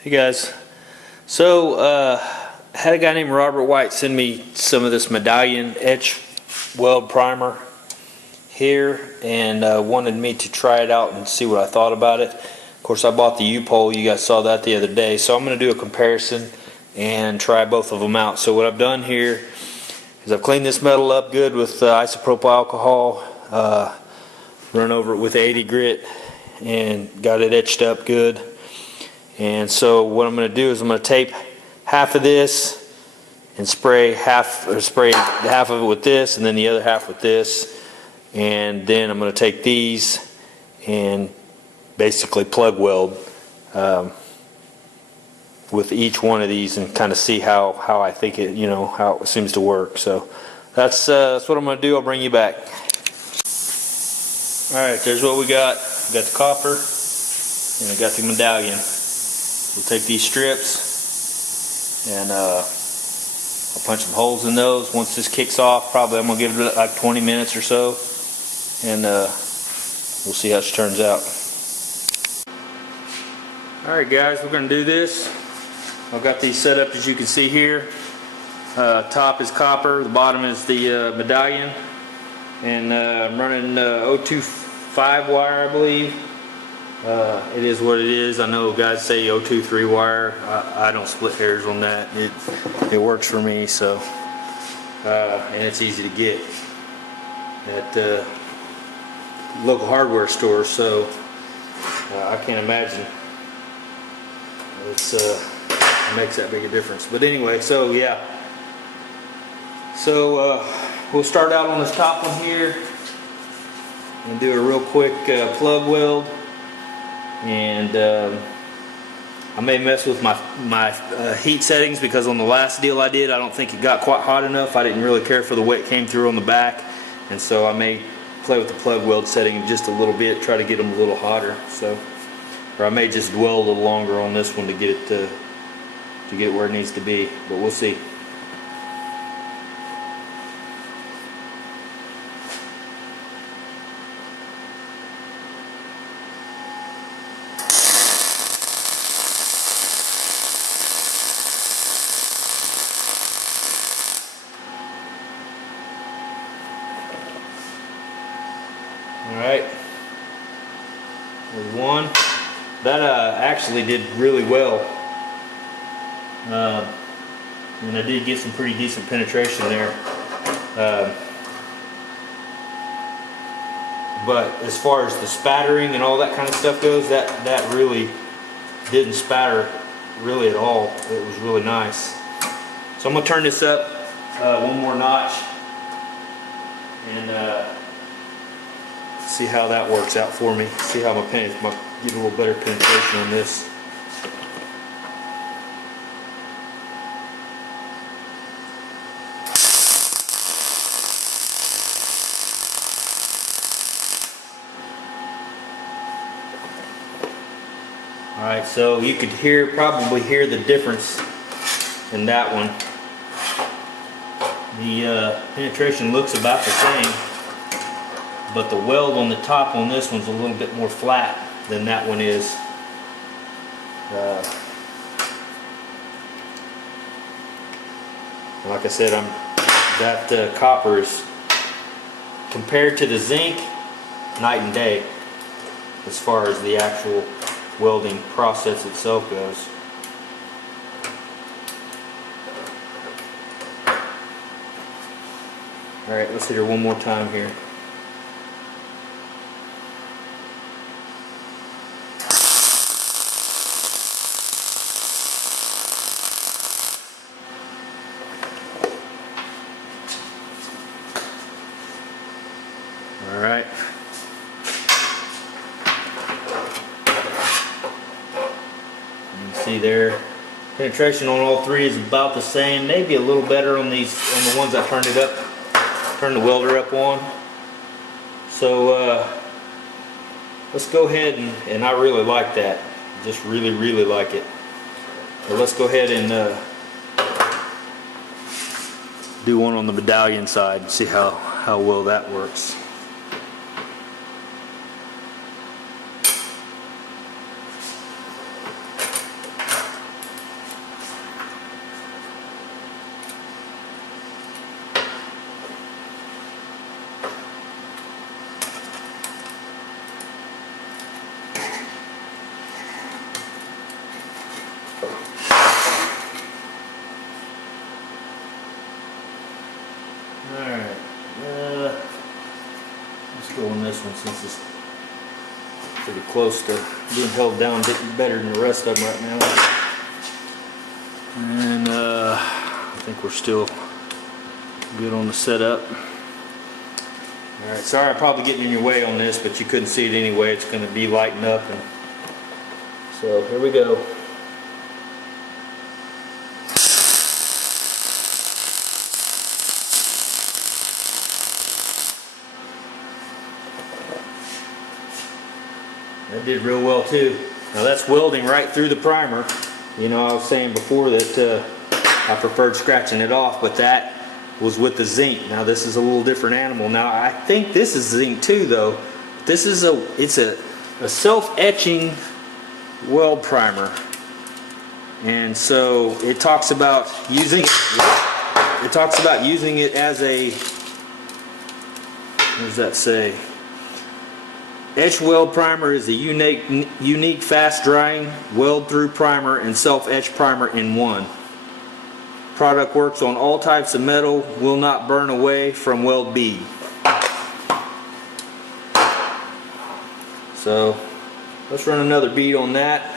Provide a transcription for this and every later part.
Hey guys, so had a guy named Robert White send me some of this medallion etch weld primer here, and wanted me to try it out and see what I thought about it. Of course, I bought the Upol. You guys saw that the other day, so I'm going to do a comparison and try both of them out. So what I've done here is I've cleaned this metal up good with isopropyl alcohol, run over it with 80 grit, and got it etched up good. And so what I'm going to do is I'm going to tape half of this and spray half of it with this, and then the other half with this, and then I'm going to take these and basically plug weld with each one of these and kind of see how I think it, how it seems to work. So that's what I'm going to do. I'll bring you back. All right, there's what we got. We got the copper and I got the medallion. We'll take these strips and I'll punch some holes in those. Once this kicks off, probably I'm going to give it like 20 minutes or so, and we'll see how she turns out. Alright guys, we're going to do this. I've got these set up as you can see here. Top is copper, the bottom is the medallion, and I'm running 025 wire, I believe. It is what it is. I know guys say 023 wire. I don't split hairs on that. It works for me. So and it's easy to get at local hardware stores. So I can't imagine it makes that big a difference. But anyway, so yeah. So we'll start out on this top one here and do a real quick plug weld. And I may mess with my heat settings, because on the last deal I did, I don't think it got quite hot enough. I didn't really care for the way it came through on the back, and so I may play with the plug weld setting just a little bit, try to get them a little hotter. So, or I may just dwell a little longer on this one to get it where it needs to be, but we'll see. Alright, there's one. That actually did really well. And I did get some pretty decent penetration there. But as far as the spattering and all that kind of stuff goes, that really didn't spatter really at all. It was really nice. So I'm going to turn this up one more notch and see how that works out for me. See how my get a little better penetration on this. Alright, so you could probably hear the difference in that one. The penetration looks about the same, but the weld on the top on this one's a little bit more flat than that one is. Like I said, that copper is, compared to the zinc, night and day as far as the actual welding process itself goes. Alright, let's hit her one more time here. Alright. You can see there, penetration on all three is about the same, maybe a little better on the ones I turned the welder up on. So let's go ahead and I really like that. Just really like it. So let's go ahead and do one on the medallion side and see how well that works. Alright, let's go on this one since it's pretty close to being held down better than the rest of them right now. And I think we're still good on the setup. Alright, sorry I'm probably getting in your way on this, but you couldn't see it anyway. It's going to be lighting up. And so here we go. That did real well too. Now that's welding right through the primer. You know, I was saying before that I preferred scratching it off, but that was with the zinc. Now this is a little different animal. Now I think this is zinc too though. This is it's a self-etching weld primer. And so it talks about using it as a, what does that say? Etch weld primer is a unique fast drying weld through primer and self-etch primer in one. Product works on all types of metal, will not burn away from weld bead. So let's run another bead on that.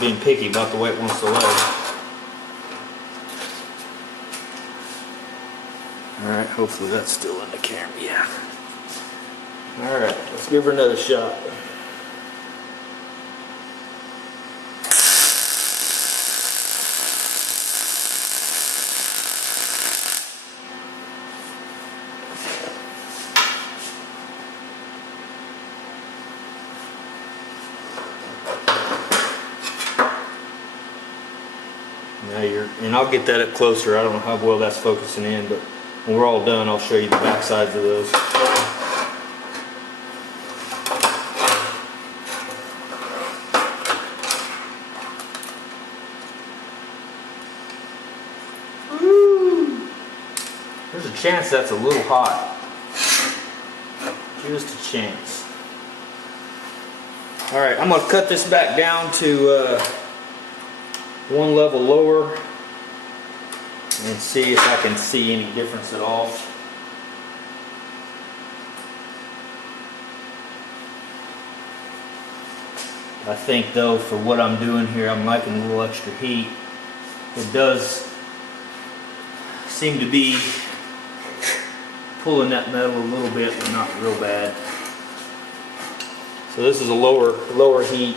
Being picky about the way it wants to load. Alright, hopefully that's still in the camera. Yeah. Alright, let's give her another shot. Now and I'll get that up closer. I don't know how well that's focusing in, but when we're all done, I'll show you the back sides of those. Woo! There's a chance that's a little hot. Just a chance. Alright, I'm going to cut this back down to one level lower and see if I can see any difference at all. I think though for what I'm doing here, I'm liking a little extra heat. It does seem to be pulling that metal a little bit, but not real bad. So this is a lower heat.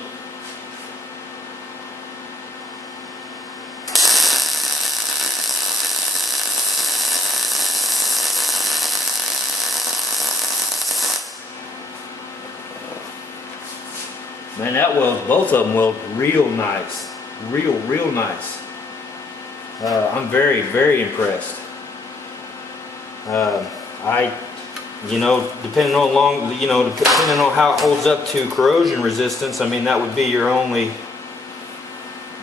Man, that weld, both of them weld real nice. Real nice. I'm very, very impressed. Depending on how it holds up to corrosion resistance, I mean, that would be your only,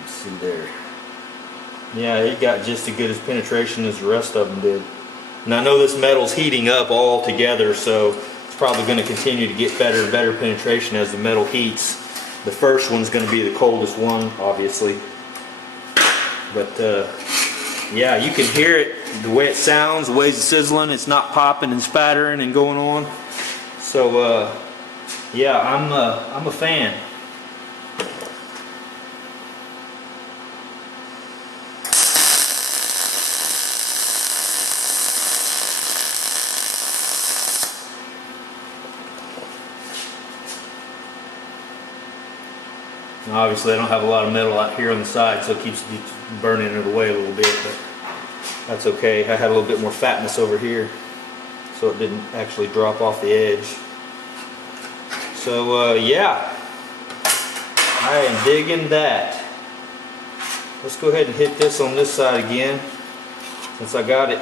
let's see there. Yeah, it got just as good as penetration as the rest of them did. And I know this metal's heating up all together, so it's probably going to continue to get better and better penetration as the metal heats. The first one's going to be the coldest one, obviously. But yeah, you can hear it, the way it sounds, the way it's sizzling. It's not popping and spattering and going on. So yeah, I'm a fan. Now, obviously I don't have a lot of metal out here on the side, so it keeps burning it away a little bit, but that's okay. I had a little bit more fatness over here, so it didn't actually drop off the edge. So yeah, I am digging that. Let's go ahead and hit this on this side again, since I got it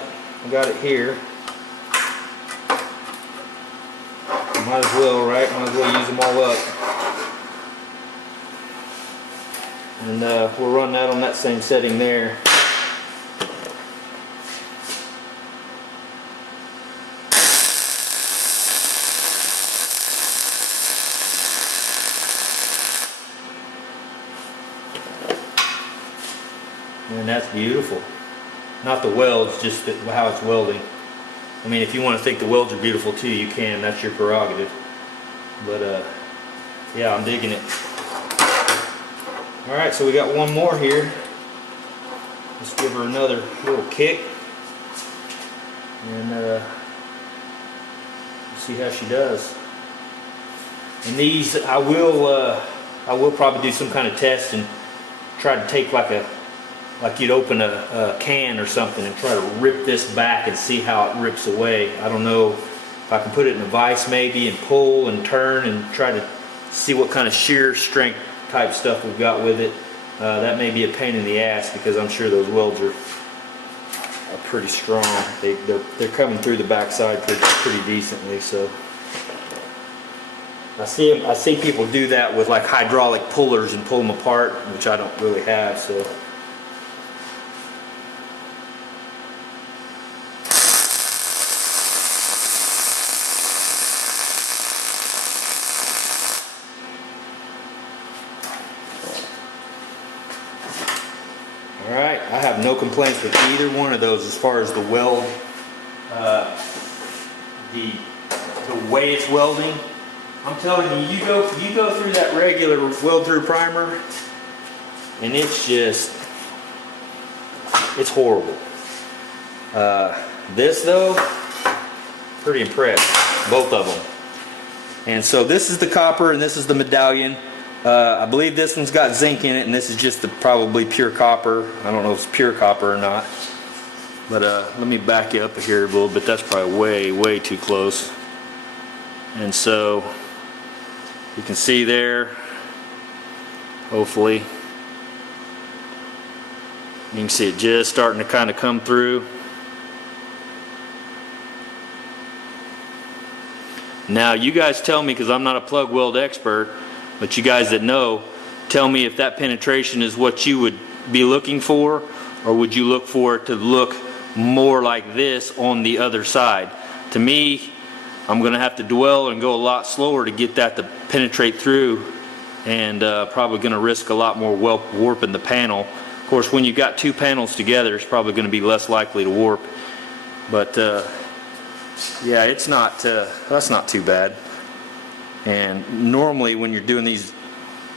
here. Might as well, right? Might as well use them all up. And we'll run that on that same setting there. And that's beautiful. Not the welds, just how it's welding. I mean, if you want to think the welds are beautiful too, you can. That's your prerogative. But yeah, I'm digging it. Alright, so we got one more here. Let's give her another little kick. And see how she does. And these, I will probably do some kind of test and try to take like you'd open a can or something and try to rip this back and see how it rips away. I don't know if I can put it in a vise maybe and pull and turn and try to see what kind of shear strength type stuff we've got with it. That may be a pain in the ass because I'm sure those welds are pretty strong. They're coming through the backside pretty decently. So I see people do that with like hydraulic pullers and pull them apart, which I don't really have. So. Alright, I have no complaints with either one of those as far as the weld, the way it's welding. I'm telling you, you go through that regular weld through primer and it's horrible. This though, pretty impressed, both of them. And so this is the copper and this is the medallion. I believe this one's got zinc in it, and this is just probably pure copper. I don't know if it's pure copper or not. But let me back you up here a little bit. That's probably way too close. And so you can see there, hopefully, you can see it just starting to kind of come through. Now you guys tell me, because I'm not a plug weld expert, but you guys that know, tell me if that penetration is what you would be looking for, or would you look for it to look more like this on the other side? To me, I'm going to have to dwell and go a lot slower to get that to penetrate through, and probably going to risk a lot more warping the panel. Of course, when you got two panels together, it's probably going to be less likely to warp. But yeah, it's not. That's not too bad. And normally when you're doing these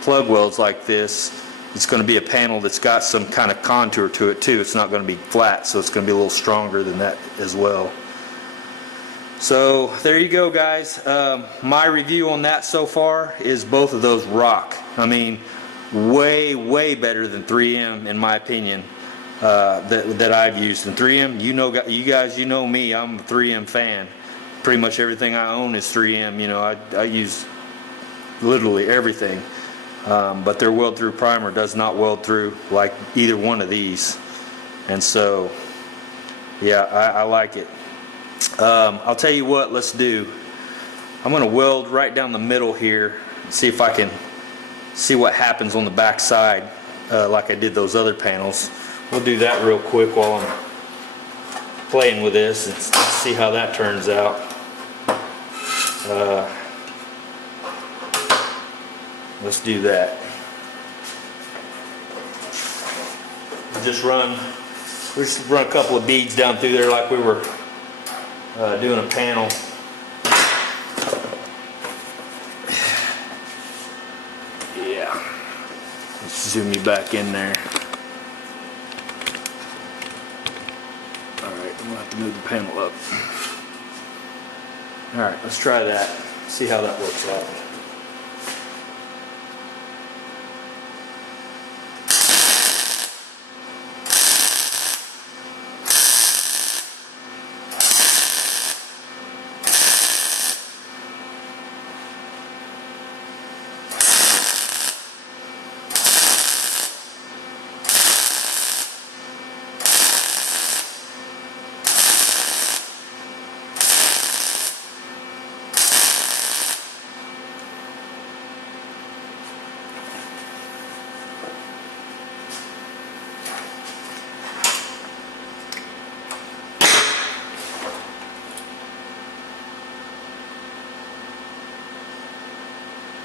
plug welds like this, it's going to be a panel that's got some kind of contour to it too. It's not going to be flat, so it's going to be a little stronger than that as well. So there you go, guys. My review on that so far is both of those rock. I mean, way better than 3M in my opinion, that I've used. And 3M, you guys, you know me, I'm a 3M fan. Pretty much everything I own is 3M. You know, I use literally everything, but their weld through primer does not weld through like either one of these. And so yeah, I like it. I'll tell you what, let's do, I'm going to weld right down the middle here and see if I can see what happens on the back side, like I did those other panels. We'll do that real quick while I'm playing with this and see how that turns out. Let's do that. We just run a couple of beads down through there like we were doing a panel. Yeah. Let's zoom you back in there. Alright, I'm going to have to move the panel up. Alright, let's try that. See how that works out.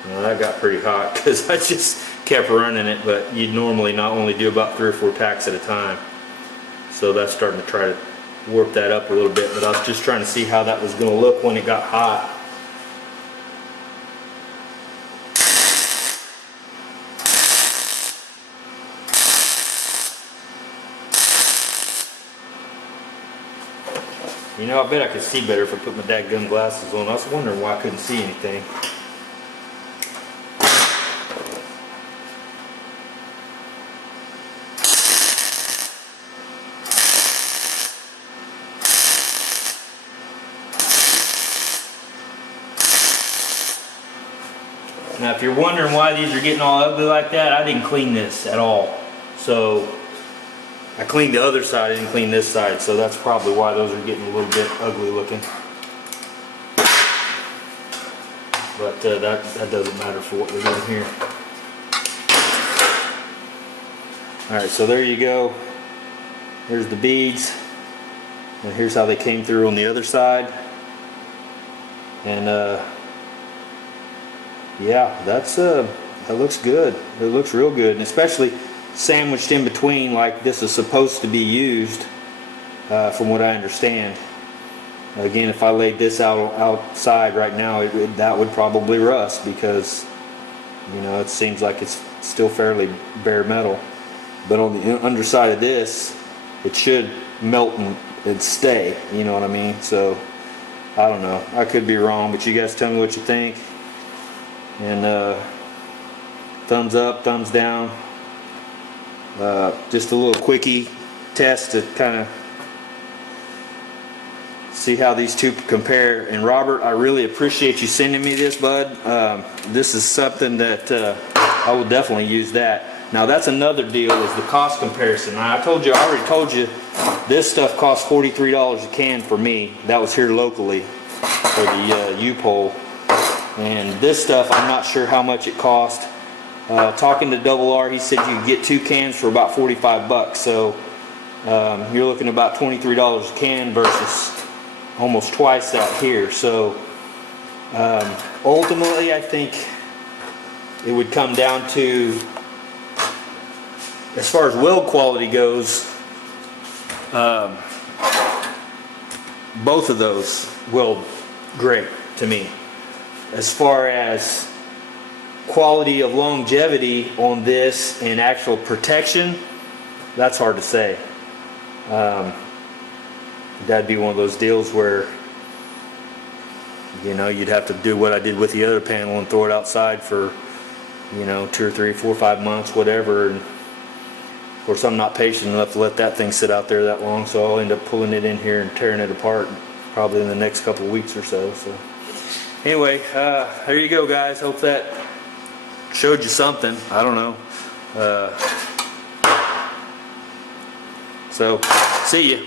Well, that got pretty hot because I just kept running it, but you'd normally not only do about 3 or 4 tacks at a time. So that's starting to try to warp that up a little bit, but I was just trying to see how that was going to look when it got hot. You know, I bet I could see better if I put my dadgum glasses on. I was wondering why I couldn't see anything. Now if you're wondering why these are getting all ugly like that, I didn't clean this at all. So I cleaned the other side, I didn't clean this side, so that's probably why those are getting a little bit ugly looking. But that doesn't matter for what we're doing here. Alright, so there you go. There's the beads. And here's how they came through on the other side. And yeah, that looks good. It looks real good, and especially sandwiched in between like this is supposed to be used, from what I understand. Again, if I laid this outside right now, that would probably rust, because you know it seems like it's still fairly bare metal. But on the underside of this, it should melt and stay. You know what I mean? So I don't know. I could be wrong, but you guys tell me what you think. And thumbs up, thumbs down. Just a little quickie test to kind of see how these two compare. And Robert, I really appreciate you sending me this, bud. This is something that I will definitely use that. Now that's another deal, is the cost comparison. Now, I already told you this stuff costs $43 a can for me. That was here locally for the Upol. And this stuff, I'm not sure how much it cost. Talking to Double R, he said you could get 2 cans for about 45 bucks. So you're looking at about $23 a can versus almost twice that here. So ultimately, I think it would come down to, as far as weld quality goes, both of those weld great to me. As far as quality of longevity on this and actual protection, that's hard to say. That'd be one of those deals where, you know, you'd have to do what I did with the other panel and throw it outside for, you know, 2 or 3, 4, 5 months, whatever. And of course, I'm not patient enough to let that thing sit out there that long, so I'll end up pulling it in here and tearing it apart probably in the next couple of weeks or so. So anyway, there you go, guys. Hope that showed you something. I don't know. So see ya.